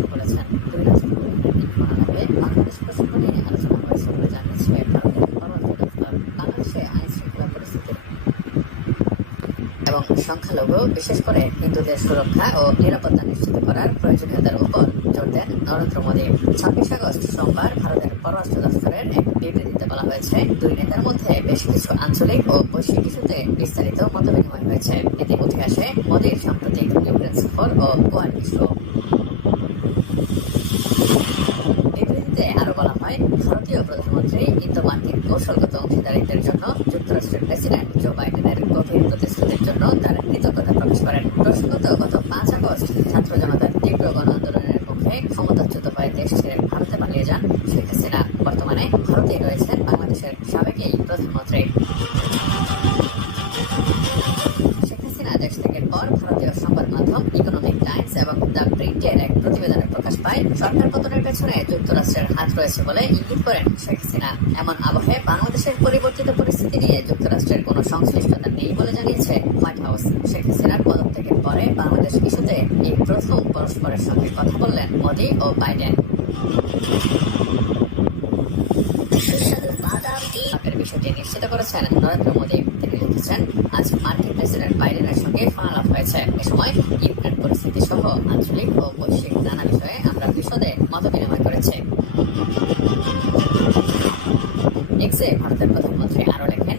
মন্তব্য করেছেন। এবং সংখ্যালঘু, বিশেষ করে হিন্দুদের সুরক্ষা ও নিরাপত্তা নিশ্চিত করার প্রয়োজনীয়তার উপর জোর দেন নরেন্দ্র মোদী। ছাব্বিশ আগস্ট সোমবার ভারতের পররাষ্ট্র দপ্তরের এক বিবৃতিতে বলা হয়েছে, দুই নেতার মধ্যে বেশ কিছু আঞ্চলিক ও বৈশ্বিক ইস্যুতে বিস্তারিত মতবিনিময় হয়েছে। এতে উঠে আসে মোদীর সাম্প্রতিক ইউক্রেন সফর ও গোয়ার ইস্যু। ভারতীয় প্রধানমন্ত্রী ইন্দো মার্কিন কৌশলগত অংশীদারিত্বের জন্য যুক্তরাষ্ট্রের প্রেসিডেন্ট জো বাইডেনের গভীর প্রতিশ্রুতির জন্য তার কৃতজ্ঞতা প্রকাশ করেন। প্রসঙ্গত গত পাঁচ আগস্ট ছাত্র জনতার তীব্র গণ আন্দোলনের মুখে ক্ষমতাচ্যুত হয়ে দেশ ছেড়ে ভারতে পালিয়ে যান শেখ হাসিনা। বর্তমানে ভারতেই রয়েছেন বাংলাদেশের সাবেক এই প্রধানমন্ত্রী। পর ভারতীয় সংবাদ মাধ্যম ইকোনমিক টাইমস এবং দ্য প্রিন্টের এক প্রতিবেদনে প্রকাশ পায়, সরকার পতনের পেছনে যুক্তরাষ্ট্রের হাত রয়েছে বলে ইঙ্গিত করেন শেখ হাসিনা। এমন আবহে বাংলাদেশের পরিবর্তিত পরিস্থিতি নিয়ে যুক্তরাষ্ট্রের কোনো সংশ্লিষ্টতা নেই বলে জানিয়েছে হোয়াইট হাউস। শেখ হাসিনার পদত্যাগের পরে বাংলাদেশ ইস্যুতে এই প্রথম পরস্পরের সঙ্গে কথা বললেন মোদী ও বাইডেন। বিষয়টি নিশ্চিত করেছেন নরেন্দ্র মোদী। তিনি লিখেছেন, আজ মার্কিন প্রেসিডেন্ট বাইডেনের সঙ্গে ফোনালাপ হয়েছে। এ সময় ইউক্রেন পরিস্থিতি সহ আঞ্চলিক ও বৈশ্বিক নানা বিষয়ে আমরা বিশদে মত বিনিময় করেছে। এক্সে ভারতের প্রধানমন্ত্রী আরও লেখেন